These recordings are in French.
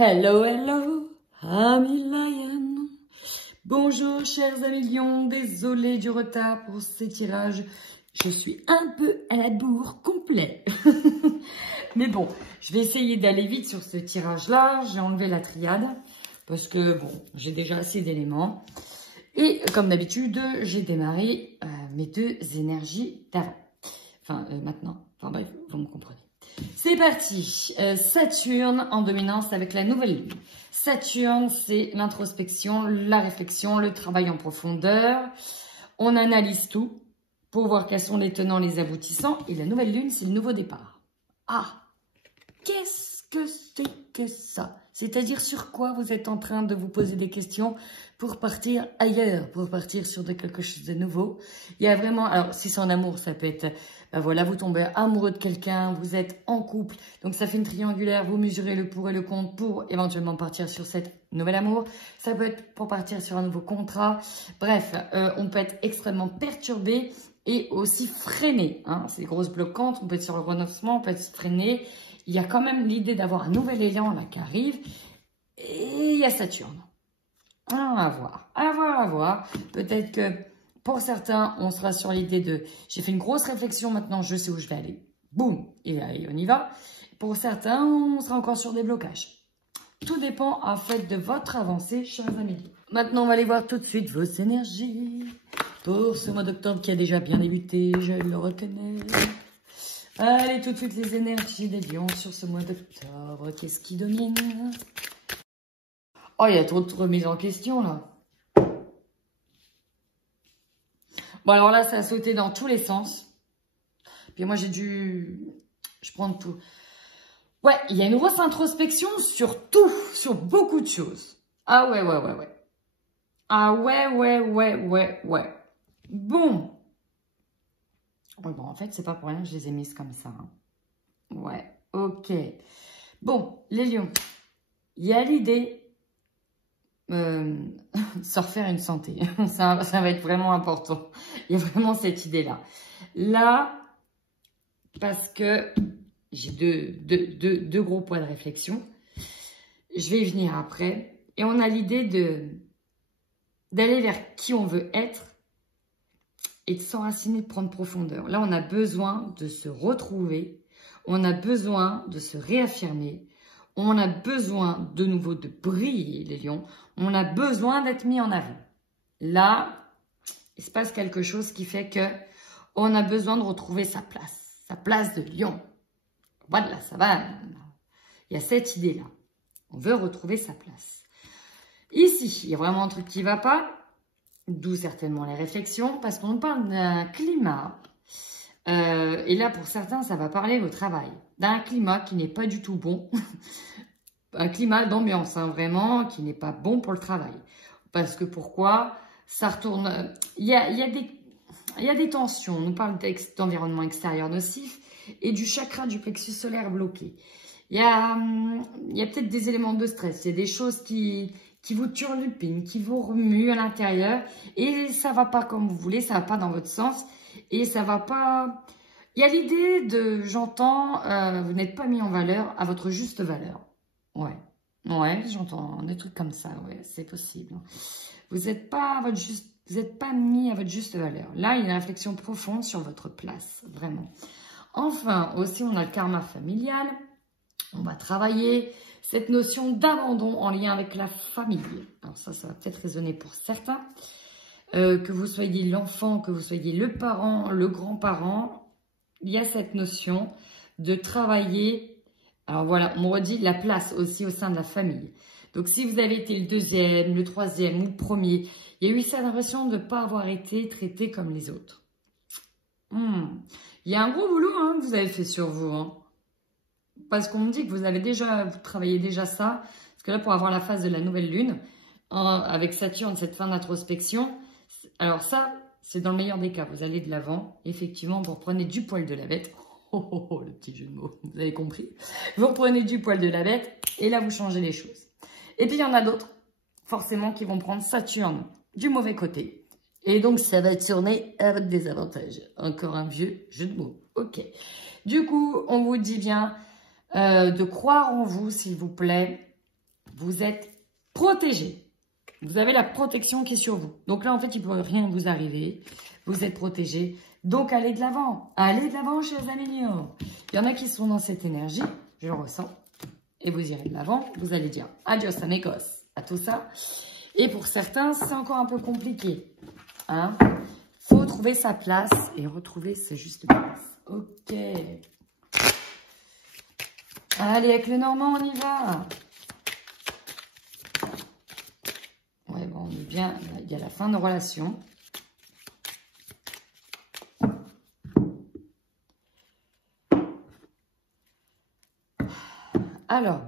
Hello, hello, amis lion. Bonjour, chers amis lions. Désolée du retard pour ces tirages. Je suis un peu à la bourre complet. Mais bon, je vais essayer d'aller vite sur ce tirage-là. J'ai enlevé la triade parce que, bon, j'ai déjà assez d'éléments. Et comme d'habitude, j'ai démarré mes deux énergies d'avant. Enfin, maintenant. Enfin bref, vous me comprenez. C'est parti. Saturne en dominance avec la nouvelle lune. Saturne, c'est l'introspection, la réflexion, le travail en profondeur. On analyse tout pour voir quels sont les tenants, les aboutissants. Et la nouvelle lune, c'est le nouveau départ. Ah, qu'est-ce que c'est que ça? C'est-à-dire sur quoi vous êtes en train de vous poser des questions pour partir ailleurs, pour partir sur quelque chose de nouveau. Il y a vraiment, alors si c'est en amour, ça peut être, ben voilà, vous tombez amoureux de quelqu'un, vous êtes en couple, donc ça fait une triangulaire, vous mesurez le pour et le contre pour éventuellement partir sur cette nouvel amour. Ça peut être pour partir sur un nouveau contrat. Bref, on peut être extrêmement perturbé et aussi freiné. Hein. C'est des grosses bloquantes, on peut être sur le renoncement, on peut être freiné. Il y a quand même l'idée d'avoir un nouvel élan là qui arrive. Et il y a Saturne. Alors, à voir, à voir, à voir. Peut-être que pour certains, on sera sur l'idée de j'ai fait une grosse réflexion, maintenant je sais où je vais aller. Boum, et allez, on y va. Pour certains, on sera encore sur des blocages. Tout dépend en fait de votre avancée, chers amis. Maintenant, on va aller voir tout de suite vos énergies. Pour ce mois d'octobre qui a déjà bien débuté, je le reconnais. Allez, tout de suite les énergies des lions sur ce mois d'octobre. Qu'est-ce qui domine? Oh, il y a trop de remises en question, là. Bon, alors là, ça a sauté dans tous les sens. Puis moi, j'ai dû... Je prends tout. Ouais, il y a une grosse introspection sur tout, sur beaucoup de choses. Ah ouais, ouais, ouais, ouais. Ah ouais, ouais, ouais, ouais, ouais. Bon. Ouais, bon, en fait, c'est pas pour rien que je les ai mises comme ça. Hein. Ouais, ok. Bon, les lions. Il y a l'idée... se refaire une santé. Ça va être vraiment important. Il y a vraiment cette idée-là. Là, parce que j'ai deux gros points de réflexion. Je vais y venir après. Et on a l'idée d'aller vers qui on veut être et de s'enraciner, de prendre profondeur. Là, on a besoin de se retrouver. On a besoin de se réaffirmer. On a besoin de nouveau de briller, les lions. On a besoin d'être mis en avant. Là, il se passe quelque chose qui fait que on a besoin de retrouver sa place de lion. Voilà, ça va. Il y a cette idée-là. On veut retrouver sa place. Ici, il y a vraiment un truc qui ne va pas, d'où certainement les réflexions, parce qu'on parle d'un climat. Et là, pour certains, ça va parler au travail. D'un climat qui n'est pas du tout bon. Un climat d'ambiance, hein, vraiment, qui n'est pas bon pour le travail. Parce que pourquoi? Ça retourne... Il y a des tensions. On nous parle d'environnement extérieur nocif et du chakra du plexus solaire bloqué. Il y a peut-être des éléments de stress. Il y a des choses qui vous turlupinent, qui vous remuent à l'intérieur. Et ça ne va pas comme vous voulez, ça ne va pas dans votre sens. Et ça ne va pas... Il y a l'idée de, j'entends, vous n'êtes pas mis en valeur à votre juste valeur. Ouais, ouais, j'entends des trucs comme ça, ouais, c'est possible. Vous n'êtes pas mis à votre juste valeur. Là, il y a une réflexion profonde sur votre place, vraiment. Enfin, aussi, on a le karma familial. On va travailler cette notion d'abandon en lien avec la famille. Alors ça va peut-être résonner pour certains. Que vous soyez l'enfant, que vous soyez le parent, le grand-parent, il y a cette notion de travailler... Alors voilà, on redit la place aussi au sein de la famille. Donc si vous avez été le deuxième, le troisième ou le premier, il y a eu cette impression de ne pas avoir été traité comme les autres. Il y a un gros boulot hein, que vous avez fait sur vous. Hein. Parce qu'on me dit que vous travaillez déjà ça. Parce que là, pour avoir la phase de la nouvelle lune, avec Saturne, cette fin d'introspection, alors ça, c'est dans le meilleur des cas. Vous allez de l'avant. Effectivement, vous reprenez du poil de la bête. Oh, oh, oh, le petit jeu de mots, vous avez compris. Vous reprenez du poil de la bête et là, vous changez les choses. Et puis, il y en a d'autres, forcément, qui vont prendre Saturne du mauvais côté. Et donc, ça va tourner à votre désavantage. Encore un vieux jeu de mots. Ok. Du coup, on vous dit bien de croire en vous, s'il vous plaît. vous êtes protégé. Vous avez la protection qui est sur vous. Donc là, en fait, il ne peut rien vous arriver. Vous êtes protégé. Donc, allez de l'avant. Allez de l'avant, chers amis Lion. Il y en a qui sont dans cette énergie. Je le ressens. Et vous irez de l'avant. Vous allez dire adios amigos à tout ça. Et pour certains, c'est encore un peu compliqué. Hein? Faut trouver sa place et retrouver sa juste place. Ok. Allez, avec le Normand, on y va. Ouais, bon, on est bien. Il y a la fin de relation. Alors,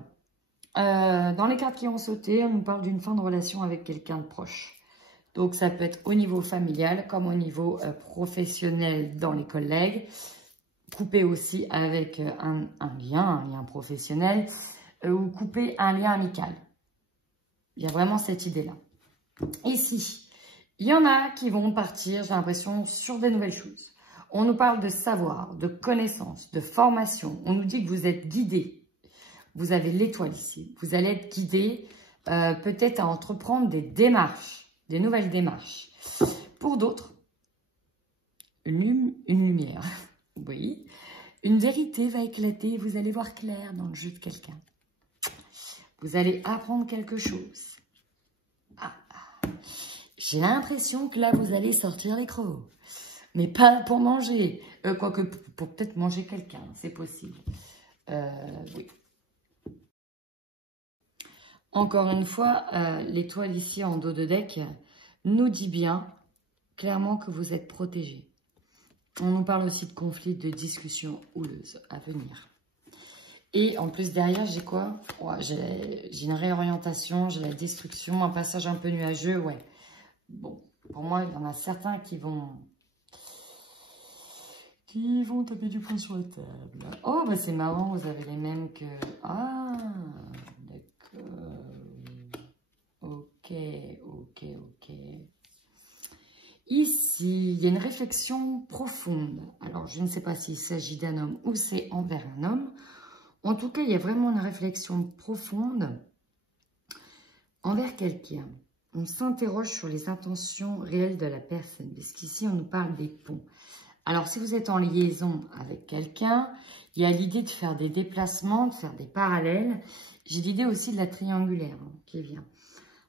dans les cartes qui ont sauté, on nous parle d'une fin de relation avec quelqu'un de proche. Donc, ça peut être au niveau familial comme au niveau professionnel dans les collègues. Couper aussi avec un lien professionnel ou couper un lien amical. Il y a vraiment cette idée-là. Ici, il y en a qui vont partir, j'ai l'impression, sur des nouvelles choses. On nous parle de savoir, de connaissances, de formation. On nous dit que vous êtes guidé. Vous avez l'étoile ici. Vous allez être guidé peut-être à entreprendre des démarches, des nouvelles démarches. Pour d'autres, une lumière. Oui, une vérité va éclater et vous allez voir clair dans le jeu de quelqu'un. Vous allez apprendre quelque chose. J'ai l'impression que là, vous allez sortir les crocs. Mais pas pour manger. Quoique, pour peut-être manger quelqu'un, c'est possible. Oui. Encore une fois, l'étoile ici en dos de deck nous dit bien clairement que vous êtes protégé. On nous parle aussi de conflits, de discussions houleuses à venir. Et en plus, derrière, j'ai quoi? Ouais, j'ai une réorientation, j'ai la destruction, un passage un peu nuageux, ouais. Bon, pour moi, il y en a certains qui vont taper du poing sur la table. Oh, bah c'est marrant, vous avez les mêmes que... Ah, d'accord. Ok. Ici, il y a une réflexion profonde. Alors, je ne sais pas s'il s'agit d'un homme ou c'est envers un homme. En tout cas, il y a vraiment une réflexion profonde envers quelqu'un. On s'interroge sur les intentions réelles de la personne. Parce qu'ici, on nous parle des ponts. Alors, si vous êtes en liaison avec quelqu'un, il y a l'idée de faire des déplacements, de faire des parallèles. J'ai l'idée aussi de la triangulaire qui vient.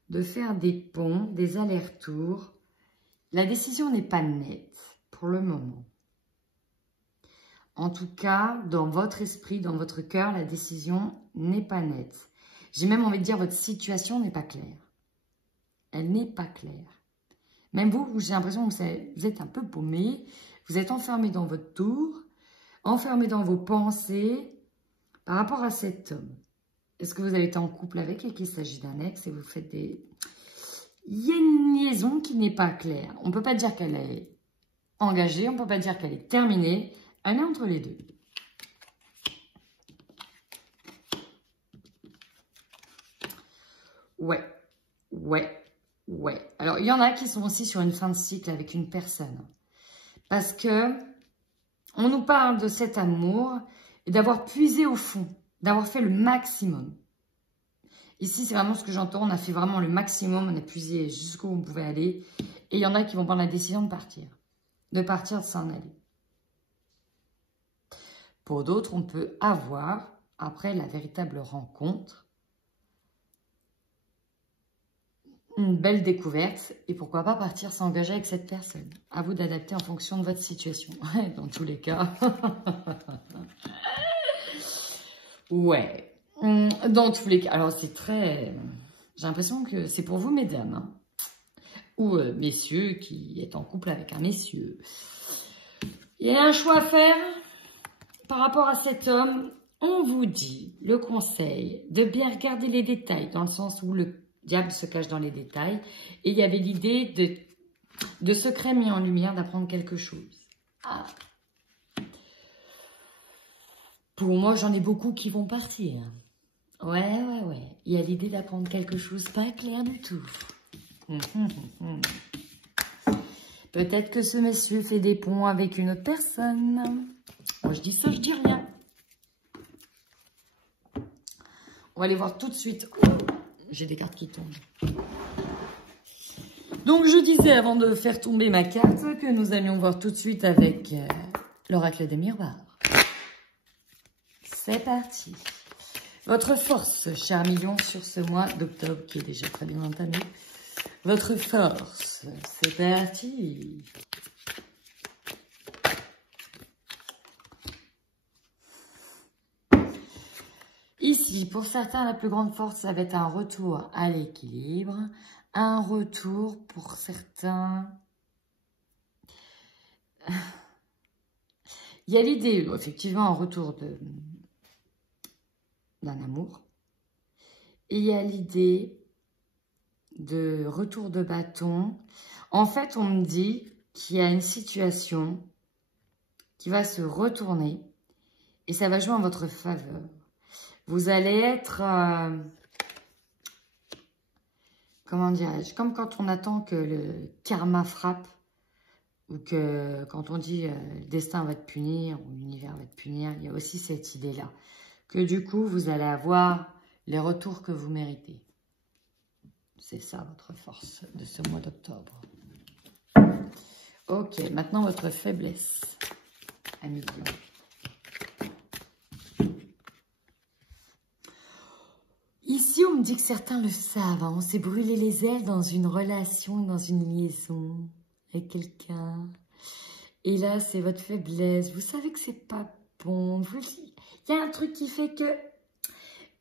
De faire des ponts, des allers-retours. La décision n'est pas nette pour le moment. En tout cas, dans votre esprit, dans votre cœur, la décision n'est pas nette. J'ai même envie de dire votre situation n'est pas claire. Elle n'est pas claire. Même vous, j'ai l'impression que vous êtes un peu paumé. Vous êtes enfermé dans votre tour, enfermé dans vos pensées par rapport à cet homme. Est-ce que vous avez été en couple avec et qu'il s'agit d'un ex et vous faites des... Il y a une liaison qui n'est pas claire. On ne peut pas dire qu'elle est engagée, on ne peut pas dire qu'elle est terminée. Elle est entre les deux. Ouais. Alors, il y en a qui sont aussi sur une fin de cycle avec une personne. Parce que on nous parle de cet amour et d'avoir puisé au fond, d'avoir fait le maximum. Ici, c'est vraiment ce que j'entends. On a fait vraiment le maximum, on a puisé jusqu'où on pouvait aller. Et il y en a qui vont prendre la décision de partir. De s'en aller. Pour d'autres, on peut avoir, après la véritable rencontre, une belle découverte. Et pourquoi pas partir s'engager avec cette personne. À vous d'adapter en fonction de votre situation. Dans tous les cas. Ouais. Dans tous les cas. Alors, c'est très... J'ai l'impression que c'est pour vous, mesdames. Hein. Ou messieurs qui est en couple avec un messieurs. Il y a un choix à faire. Par rapport à cet homme, on vous dit le conseil de bien regarder les détails, dans le sens où le diable se cache dans les détails. Et il y avait l'idée de secret mis en lumière, d'apprendre quelque chose. Ah. Pour moi, j'en ai beaucoup qui vont partir. Ouais. Il y a l'idée d'apprendre quelque chose pas clair du tout. Peut-être que ce monsieur fait des ponts avec une autre personne. Moi, je dis ça, je dis rien. On va aller voir tout de suite j'ai des cartes qui tombent. Donc, je disais, avant de faire tomber ma carte, que nous allions voir tout de suite avec l'oracle des miroirs. C'est parti. Votre force, cher million, sur ce mois d'octobre, qui est déjà très bien entamé. Votre force, c'est parti. Ici, pour certains, la plus grande force, ça va être un retour à l'équilibre. Un retour, pour certains... Il y a l'idée, effectivement, un retour d'un amour. Et il y a l'idée de retour de bâton. En fait, on me dit qu'il y a une situation qui va se retourner et ça va jouer en votre faveur. Vous allez être, comment dirais-je, comme quand on attend que le karma frappe ou que quand on dit le destin va te punir ou l'univers va te punir, il y a aussi cette idée-là. Que du coup, vous allez avoir les retours que vous méritez. C'est ça votre force de ce mois d'octobre. Ok, maintenant votre faiblesse, amis lions. Ici, on me dit que certains le savent. Hein, on s'est brûlé les ailes dans une relation, dans une liaison avec quelqu'un. Et là, c'est votre faiblesse. Vous savez que c'est pas bon. Il y a un truc qui fait que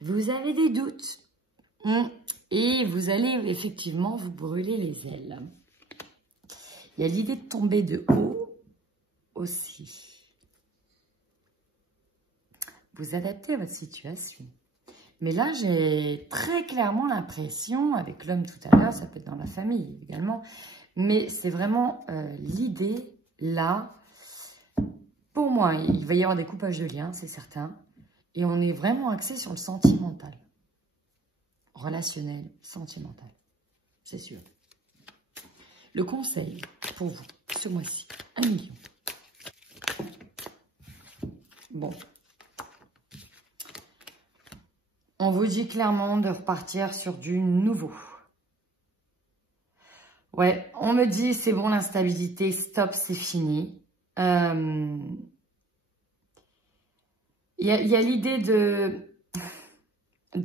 vous avez des doutes. Et vous allez effectivement vous brûler les ailes. Il y a l'idée de tomber de haut aussi. Vous adaptez à votre situation. Mais là, j'ai très clairement l'impression, avec l'homme tout à l'heure, ça peut être dans la famille également, mais c'est vraiment l'idée là. Pour moi, il va y avoir des coupages de liens, c'est certain. Et on est vraiment axé sur le sentimental. Relationnel, sentimental. C'est sûr. Le conseil pour vous, ce mois-ci, 1 million. Bon. On vous dit clairement de repartir sur du nouveau. Ouais, on me dit c'est bon l'instabilité, stop, c'est fini. Il y a l'idée de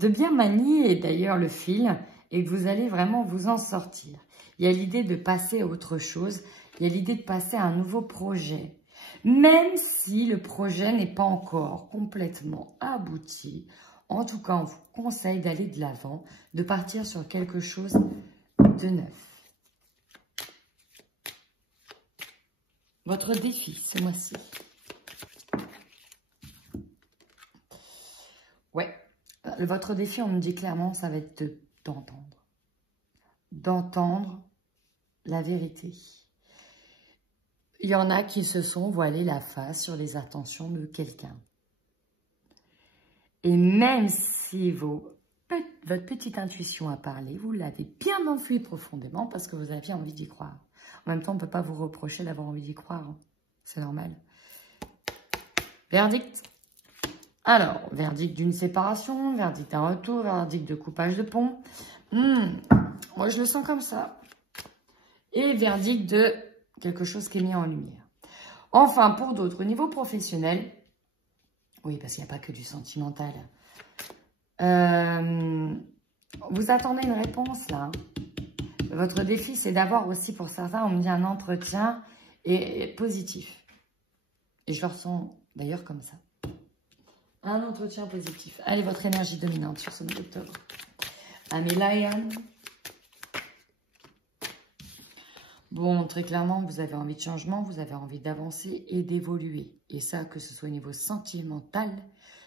bien manier d'ailleurs le fil et que vous allez vraiment vous en sortir. Il y a l'idée de passer à autre chose. Il y a l'idée de passer à un nouveau projet. Même si le projet n'est pas encore complètement abouti, en tout cas, on vous conseille d'aller de l'avant, de partir sur quelque chose de neuf. Votre défi ce mois-ci. Ouais, votre défi, on me dit clairement, ça va être d'entendre. D'entendre la vérité. Il y en a qui se sont voilés la face sur les intentions de quelqu'un. Et même si votre petite intuition a parlé, vous l'avez bien enfouie profondément parce que vous aviez envie d'y croire. En même temps, on ne peut pas vous reprocher d'avoir envie d'y croire. Hein. C'est normal. Verdict. Alors, verdict d'une séparation, verdict d'un retour, verdict de coupage de pont. Moi, je le sens comme ça. Et verdict de quelque chose qui est mis en lumière. Enfin, pour d'autres, au niveau professionnel, oui, parce qu'il n'y a pas que du sentimental. Vous attendez une réponse, là. Votre défi, c'est d'avoir aussi, pour certains, on me dit un entretien et positif. Et je le ressens d'ailleurs comme ça. Un entretien positif. Allez, votre énergie dominante sur ce mois d'octobre. Améliane. Bon, très clairement, vous avez envie de changement, vous avez envie d'avancer et d'évoluer. Et ça, que ce soit au niveau sentimental,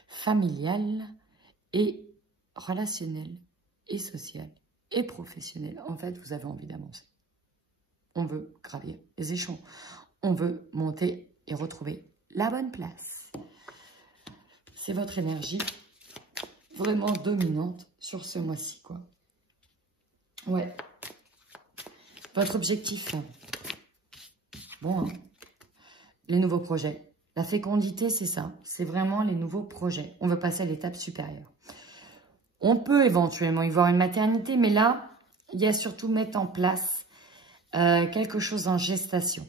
familial et relationnel et social et professionnel. En fait, vous avez envie d'avancer. On veut gravir les échelons. On veut monter et retrouver la bonne place. C'est votre énergie vraiment dominante sur ce mois-ci, quoi. Ouais. Votre objectif. Bon, hein. Les nouveaux projets. La fécondité, c'est ça. C'est vraiment les nouveaux projets. On veut passer à l'étape supérieure. On peut éventuellement y voir une maternité, mais là, il y a surtout mettre en place quelque chose en gestation.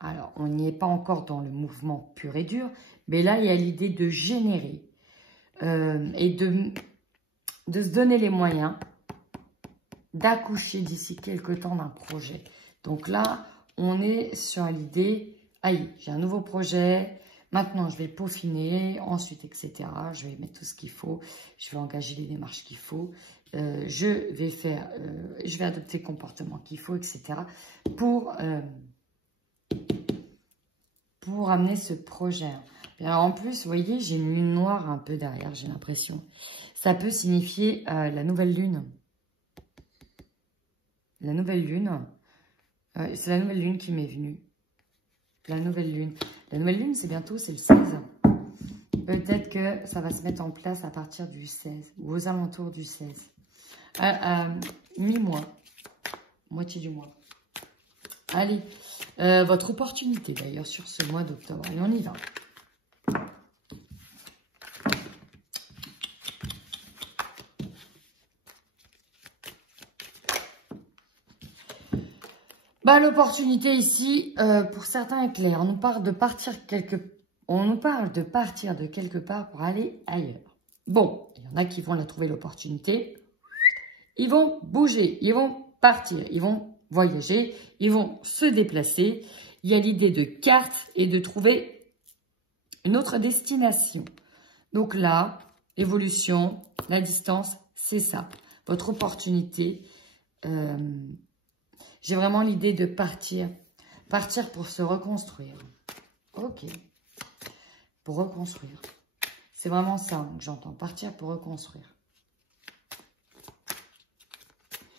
Alors, on n'y est pas encore dans le mouvement pur et dur, mais là, il y a l'idée de générer et de se donner les moyens d'accoucher d'ici quelques temps d'un projet. Donc là, on est sur l'idée, aïe, j'ai un nouveau projet, maintenant je vais peaufiner, ensuite, etc. Je vais mettre tout ce qu'il faut, je vais engager les démarches qu'il faut, je vais adopter le comportement qu'il faut, etc. pour amener ce projet. Et alors en plus, vous voyez, j'ai une lune noire un peu derrière, j'ai l'impression. Ça peut signifier la nouvelle lune. La nouvelle lune, c'est la nouvelle lune qui m'est venue. La nouvelle lune. La nouvelle lune, c'est bientôt, c'est le 16. Peut-être que ça va se mettre en place à partir du 16 ou aux alentours du 16. Mi-mois. Moitié du mois. Allez, votre opportunité d'ailleurs sur ce mois d'octobre. Allez, on y va. Bah, l'opportunité ici, pour certains est claire. On nous parle de partir de quelque part pour aller ailleurs. Bon, il y en a qui vont la trouver l'opportunité. Ils vont bouger, ils vont partir, ils vont voyager, ils vont se déplacer. Il y a l'idée de carte et de trouver une autre destination. Donc là, l'évolution, la distance, c'est ça. Votre opportunité, j'ai vraiment l'idée de partir. Partir pour se reconstruire. Ok. Pour reconstruire. C'est vraiment ça que j'entends. Partir pour reconstruire.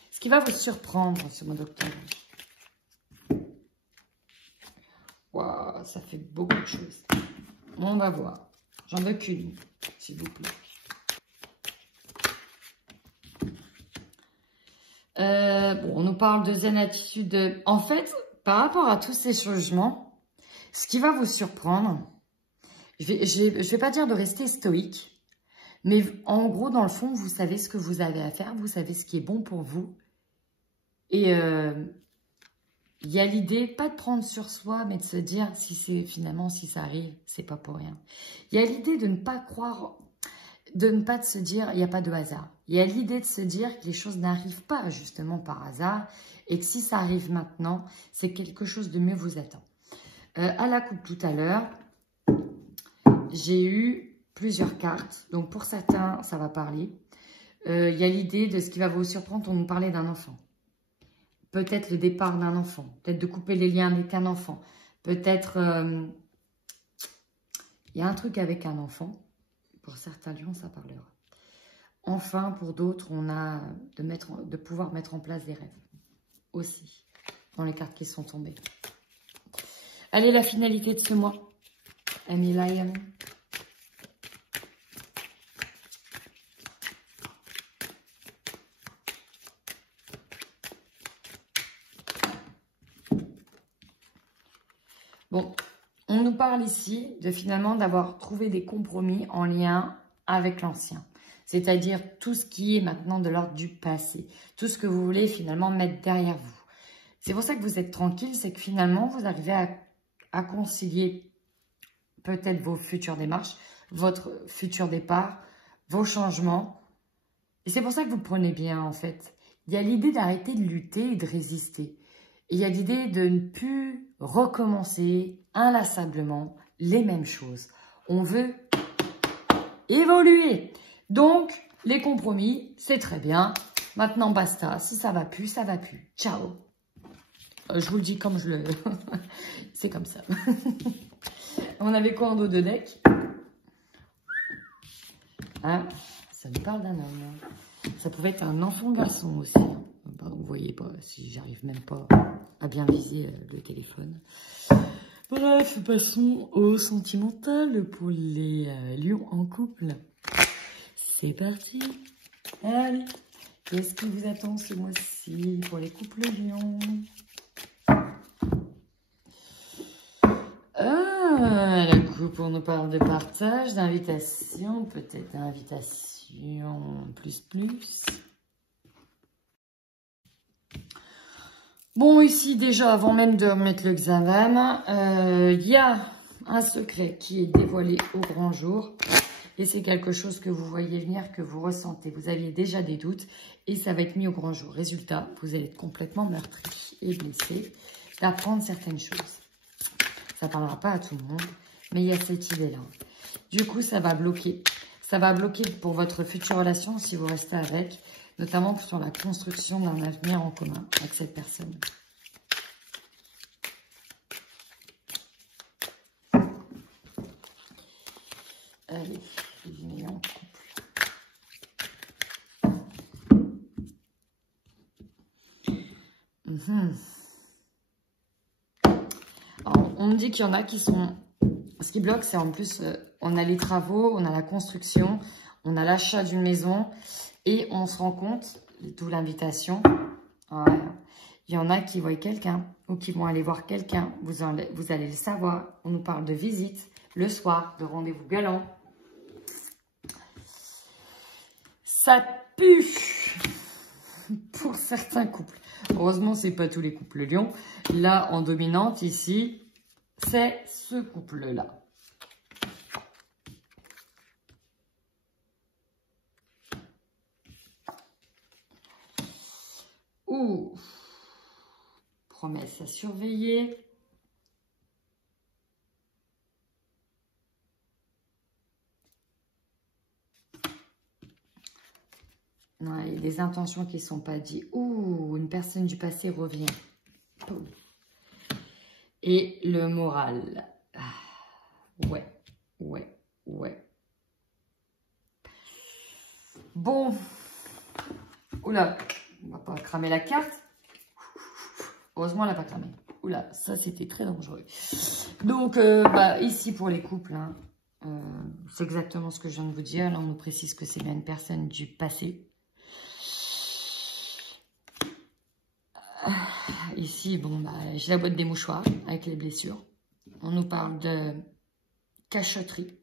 Ce qui va vous surprendre ce mois d'octobre. Waouh, ça fait beaucoup de choses. On va voir. J'en veux qu'une, s'il vous plaît. Bon, on nous parle de zen attitude. En fait, par rapport à tous ces changements, ce qui va vous surprendre, je vais pas dire de rester stoïque, mais en gros, dans le fond, vous savez ce que vous avez à faire, vous savez ce qui est bon pour vous. Et il y a l'idée, pas de prendre sur soi, mais de se dire, finalement, si ça arrive, c'est pas pour rien. Il y a l'idée de ne pas croire, de ne pas se dire, il n'y a pas de hasard. Il y a l'idée de se dire que les choses n'arrivent pas justement par hasard et que si ça arrive maintenant, c'est quelque chose de mieux vous attend. À la coupe tout à l'heure, j'ai eu plusieurs cartes. Donc pour certains, ça va parler. Il y a l'idée de ce qui va vous surprendre, on nous parlait d'un enfant. Peut-être le départ d'un enfant. Peut-être de couper les liens avec un enfant. Peut-être, il y a un truc avec un enfant. Pour certains lions, ça parlera. Enfin, pour d'autres, on a de pouvoir mettre en place des rêves. Aussi, dans les cartes qui sont tombées. Allez, la finalité de ce mois. Ami Lion. Bon, on nous parle ici de finalement d'avoir trouvé des compromis en lien avec l'ancien. C'est-à-dire tout ce qui est maintenant de l'ordre du passé. Tout ce que vous voulez finalement mettre derrière vous. C'est pour ça que vous êtes tranquille, c'est que finalement vous arrivez à concilier peut-être vos futures démarches, votre futur départ, vos changements. Et c'est pour ça que vous prenez bien en fait. Il y a l'idée d'arrêter de lutter et de résister. Et il y a l'idée de ne plus recommencer inlassablement les mêmes choses. On veut évoluer. Donc, les compromis, c'est très bien. Maintenant, basta. Si ça va plus, ça va plus. Ciao. Je vous le dis comme je le... c'est comme ça. On avait quoi en dos de deck? Hein, ça nous parle d'un homme. Ça pouvait être un enfant garçon aussi. Vous voyez pas, si j'arrive même pas à bien viser le téléphone. Bref, passons au sentimental pour les lions en couple. C'est parti. Allez, qu'est-ce qui vous attend ce mois-ci pour les couples lions? Ah, la coupe, on nous parle de partage, d'invitation, peut-être d'invitation. Pion plus. Bon, ici, déjà, avant même de remettre le hexagramme, il y a un secret qui est dévoilé au grand jour. Et c'est quelque chose que vous voyez venir, que vous ressentez. Vous aviez déjà des doutes et ça va être mis au grand jour. Résultat, vous allez être complètement meurtri et blessé d'apprendre certaines choses. Ça ne parlera pas à tout le monde, mais il y a cette idée-là. Du coup, ça va bloquer. Ça va bloquer pour votre future relation si vous restez avec, notamment sur la construction d'un avenir en commun avec cette personne. Allez, il est en couple. Alors, on me dit qu'il y en a qui sont... Ce qui bloque, c'est en plus, on a les travaux, on a la construction, on a l'achat d'une maison et on se rend compte, d'où l'invitation, ouais, il y en a qui voient quelqu'un ou qui vont aller voir quelqu'un, vous allez le savoir, on nous parle de visite le soir, de rendez-vous galant. Ça pue pour certains couples. Heureusement, c'est pas tous les couples lions. Là, en dominante, ici, c'est ce couple-là. Ouh. Promesse à surveiller. Non, il y a des intentions qui ne sont pas dites. Ouh, une personne du passé revient. Ouh. Et le moral. Ah, ouais. Bon. Oula, on va pas cramer la carte. Heureusement, elle n'a pas cramé. Oula, ça c'était très dangereux. Donc, ici pour les couples, hein, c'est exactement ce que je viens de vous dire. Là, on nous précise que c'est bien une personne du passé. Ici, bon, j'ai la boîte des mouchoirs avec les blessures. On nous parle de cachotterie.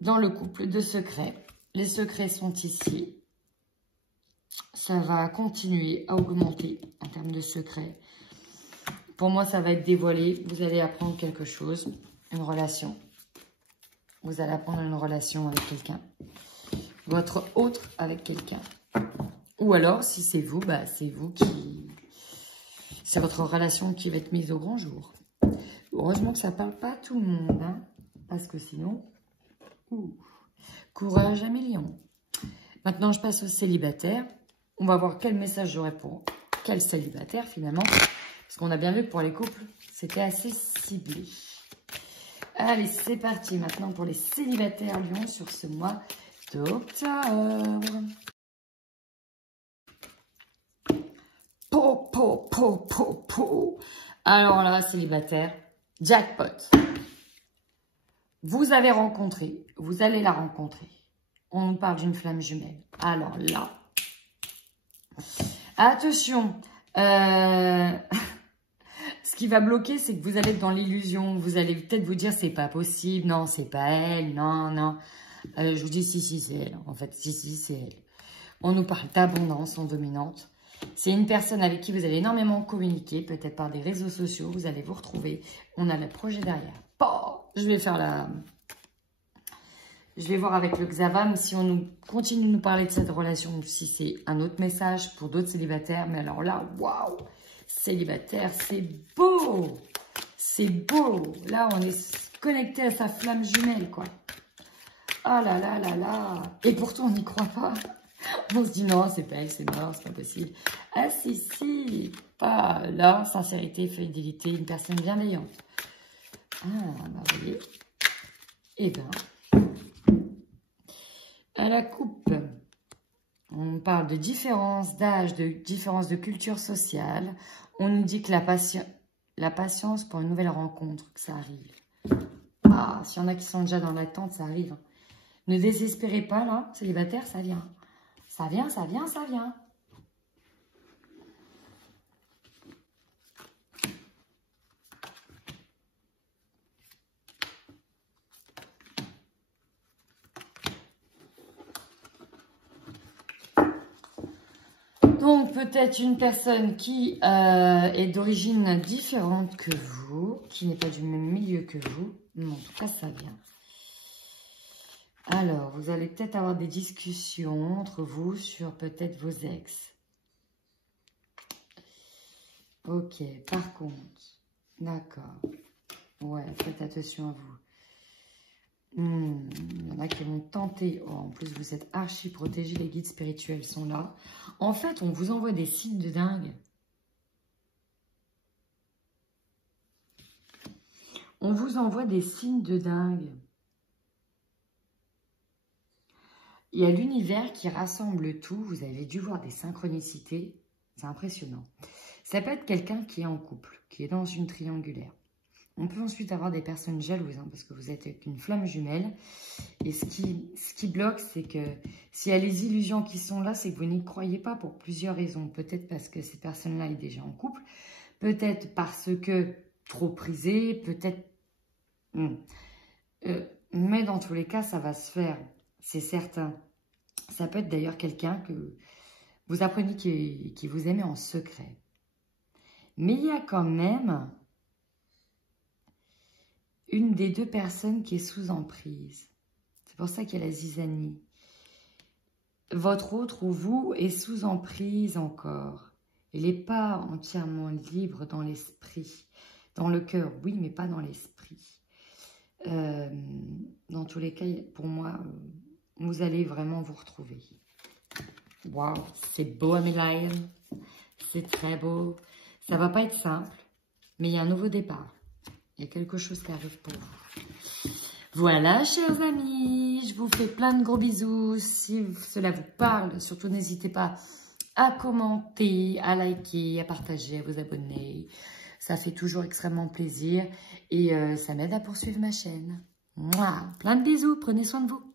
Dans le couple, de secrets. Les secrets sont ici. Ça va continuer à augmenter en termes de secrets. Pour moi, ça va être dévoilé. Vous allez apprendre quelque chose, une relation. Vous allez apprendre une relation avec quelqu'un. Votre autre avec quelqu'un. Ou alors, si c'est vous, c'est vous qui... C'est votre relation qui va être mise au grand jour. Heureusement que ça ne parle pas à tout le monde, hein, parce que sinon... Courage à millions. Maintenant, je passe aux célibataires. On va voir quel message j'aurai pour quel célibataire, finalement. Parce qu'on a bien vu que pour les couples, c'était assez ciblé. Allez, c'est parti maintenant pour les célibataires Lion sur ce mois d'octobre. Po. Alors là, célibataire, jackpot. Vous avez rencontré, vous allez la rencontrer. On nous parle d'une flamme jumelle. Alors là, attention, ce qui va bloquer, c'est que vous allez être dans l'illusion. Vous allez peut-être vous dire, c'est pas possible, non, c'est pas elle, non. Je vous dis, si, c'est elle. En fait, si, c'est elle. On nous parle d'abondance en dominante. C'est une personne avec qui vous allez énormément communiquer, peut-être par des réseaux sociaux. Vous allez vous retrouver. On a le projet derrière. Je vais faire la... Je vais voir avec le hexagramme si on nous continue de nous parler de cette relation, si c'est un autre message pour d'autres célibataires. Mais alors là, waouh, célibataire, c'est beau. C'est beau. Là, on est connecté à sa flamme jumelle, quoi. Ah là là là là. Et pourtant, on n'y croit pas. On se dit non, c'est pas elle, c'est mort, c'est pas possible. Ah si. Ah là, sincérité, fidélité, une personne bienveillante. Ah, vous voyez. Eh bien, à la coupe, on parle de différence d'âge, de différence de culture sociale. On nous dit que la patience pour une nouvelle rencontre, que ça arrive. Ah, s'il y en a qui sont déjà dans l'attente, ça arrive. Ne désespérez pas, là, célibataire, ça vient. Ça vient. peut-être une personne qui est d'origine différente que vous, qui n'est pas du même milieu que vous. Mais en tout cas, ça vient. Alors, vous allez peut-être avoir des discussions entre vous sur peut-être vos ex. Ok, par contre, d'accord. Ouais, faites attention à vous. Il y en a qui vont tenter. Oh, en plus, vous êtes archi protégés, les guides spirituels sont là. En fait, on vous envoie des signes de dingue. On vous envoie des signes de dingue. Il y a l'univers qui rassemble tout. Vous avez dû voir des synchronicités. C'est impressionnant. Ça peut être quelqu'un qui est en couple, qui est dans une triangulaire. On peut ensuite avoir des personnes jalouses, hein, parce que vous êtes une flamme jumelle. Et ce qui bloque, c'est que s'il y a les illusions qui sont là, c'est que vous n'y croyez pas pour plusieurs raisons. Peut-être parce que cette personne-là est déjà en couple. Peut-être parce que trop prisée. Peut-être... mais dans tous les cas, ça va se faire. C'est certain. Ça peut être d'ailleurs quelqu'un que vous apprenez qui vous aimait en secret. Mais il y a quand même une des deux personnes qui est sous emprise. C'est pour ça qu'il y a la zizanie. Votre autre ou vous est sous emprise encore. Il n'est pas entièrement libre dans l'esprit. Dans le cœur, oui, mais pas dans l'esprit. Dans tous les cas, pour moi, vous allez vraiment vous retrouver. Waouh, c'est beau, Amélie. C'est très beau. Ça va pas être simple, mais il y a un nouveau départ. Il y a quelque chose qui arrive pour vous. Voilà, chers amis, je vous fais plein de gros bisous. Si cela vous parle, surtout n'hésitez pas à commenter, à liker, à partager, à vous abonner. Ça fait toujours extrêmement plaisir et ça m'aide à poursuivre ma chaîne. Mouah, plein de bisous, prenez soin de vous.